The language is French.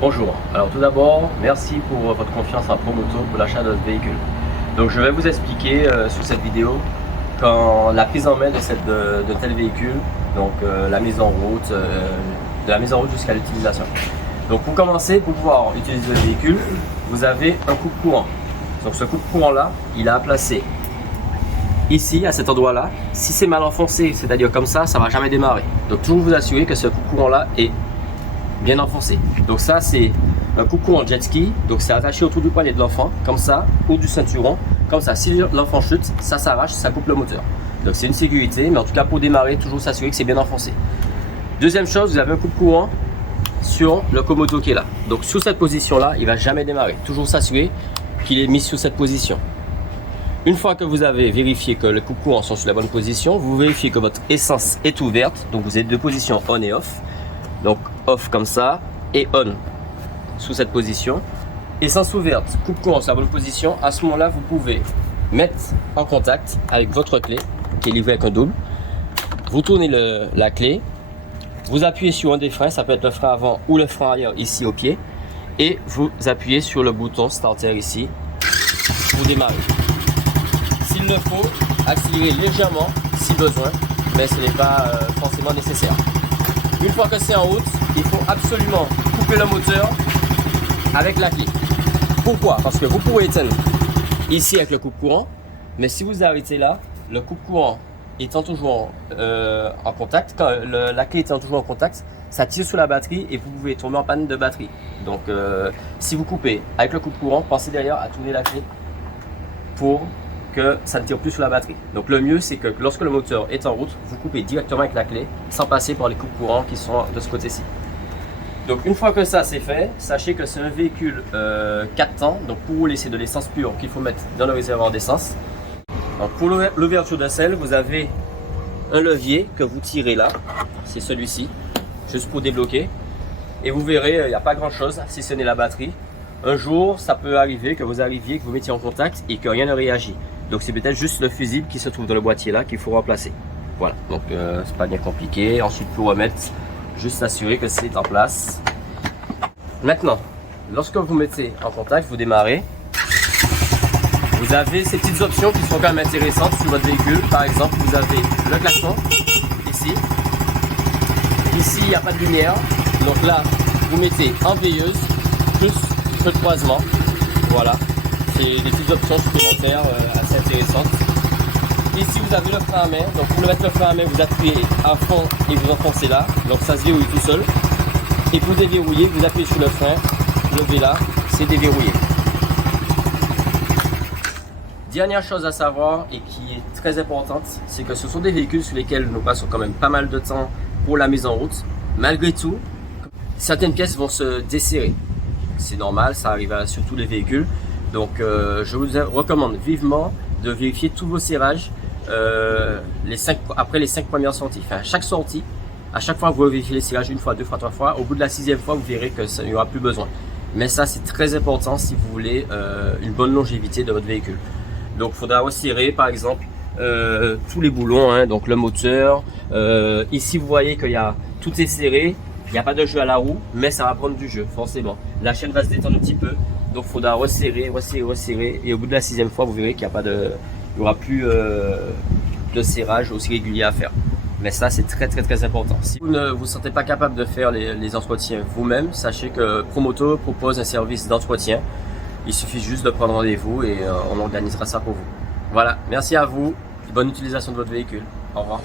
Bonjour, alors tout d'abord, merci pour votre confiance en Promoto pour l'achat de votre véhicule. Donc je vais vous expliquer sur cette vidéo quand la prise en main de tel véhicule, donc la mise en route, de la mise en route jusqu'à l'utilisation. Donc pour commencer, pour pouvoir utiliser le véhicule, vous avez un coupe courant. Donc ce coupe courant là, il est à placer ici, à cet endroit là. Si c'est mal enfoncé, c'est-à-dire comme ça ne va jamais démarrer. Donc toujours vous assurer que ce coupe courant là est bien enfoncé. Donc ça c'est un coupe courant jet ski, donc c'est attaché autour du poignet de l'enfant, comme ça, ou du ceinturon, comme ça. Si l'enfant chute, ça s'arrache, ça coupe le moteur. Donc c'est une sécurité, mais en tout cas pour démarrer, toujours s'assurer que c'est bien enfoncé. Deuxième chose, vous avez un coupe courant sur le Komodo qui est là. Donc sur cette position là, il va jamais démarrer. Toujours s'assurer qu'il est mis sur cette position. Une fois que vous avez vérifié que les coupe courants sont sur la bonne position, vous vérifiez que votre essence est ouverte. Donc vous avez deux positions on et off. Donc off comme ça et on sous cette position. Essence ouverte, coupe courant sur la bonne position. À ce moment là, vous pouvez mettre en contact avec votre clé qui est livrée avec un double. Vous tournez la clé, vous appuyez sur un des freins, ça peut être le frein avant ou le frein arrière ici au pied, et vous appuyez sur le bouton starter ici pour démarrer. S'il le faut, accélérer légèrement si besoin, mais ce n'est pas forcément nécessaire. Une fois que c'est en route, il faut absolument couper le moteur avec la clé. Pourquoi? Parce que vous pouvez éteindre ici avec le coupe courant, mais si vous arrêtez là, le coupe courant étant toujours en contact, quand la clé étant toujours en contact, ça tire sur la batterie et vous pouvez tomber en panne de batterie. Donc si vous coupez avec le coupe courant, pensez derrière à tourner la clé pour que ça ne tire plus sur la batterie. Donc le mieux c'est que lorsque le moteur est en route, vous coupez directement avec la clé sans passer par les coupes courants qui sont de ce côté-ci. Donc une fois que ça c'est fait, sachez que c'est un véhicule 4 temps, donc pour rouler c'est de l'essence pure qu'il faut mettre dans le réservoir d'essence. Donc pour l'ouverture de selle, vous avez un levier que vous tirez là, c'est celui-ci, juste pour débloquer. Et vous verrez, il n'y a pas grand chose si ce n'est la batterie. Un jour, ça peut arriver que vous arriviez, que vous mettiez en contact et que rien ne réagit. Donc c'est peut-être juste le fusible qui se trouve dans le boîtier là qu'il faut remplacer. Voilà, donc c'est pas bien compliqué. Ensuite pour remettre, juste s'assurer que c'est en place. Maintenant, lorsque vous mettez en contact, vous démarrez. Vous avez ces petites options qui sont quand même intéressantes sur votre véhicule. Par exemple, vous avez le klaxon ici. Ici, il n'y a pas de lumière. Donc là, vous mettez en veilleuse plus feu de croisement. Voilà, c'est des petites options supplémentaires assez intéressantes. Ici, vous avez le frein à main. Donc pour mettre le frein à main, vous appuyez à fond et vous enfoncez là. Donc ça se verrouille tout seul. Et pour déverrouiller, vous appuyez sur le frein, levez là, c'est déverrouillé. Dernière chose à savoir et qui est très importante, c'est que ce sont des véhicules sur lesquels nous passons quand même pas mal de temps pour la mise en route. Malgré tout, certaines pièces vont se desserrer. C'est normal, ça arrive sur tous les véhicules. Donc je vous recommande vivement de vérifier tous vos serrages après les 5 premières sorties. Enfin, chaque sortie, à chaque fois que vous vérifiez les serrages une fois, deux fois, trois fois, au bout de la 6e fois, vous verrez que ça n'y aura plus besoin. Mais ça, c'est très important si vous voulez une bonne longévité de votre véhicule. Donc il faudra resserrer par exemple tous les boulons, hein, donc le moteur. Ici vous voyez qu'il y a tout est serré, il n'y a pas de jeu à la roue, mais ça va prendre du jeu forcément. La chaîne va se détendre un petit peu, donc il faudra resserrer, et au bout de la 6e fois vous verrez qu'il n'y aura plus de serrage aussi régulier à faire. Mais ça c'est très important. Si vous ne vous sentez pas capable de faire les entretiens vous-même, sachez que Promoto propose un service d'entretien. Il suffit juste de prendre rendez-vous et on organisera ça pour vous. Voilà, merci à vous, bonne utilisation de votre véhicule. Au revoir.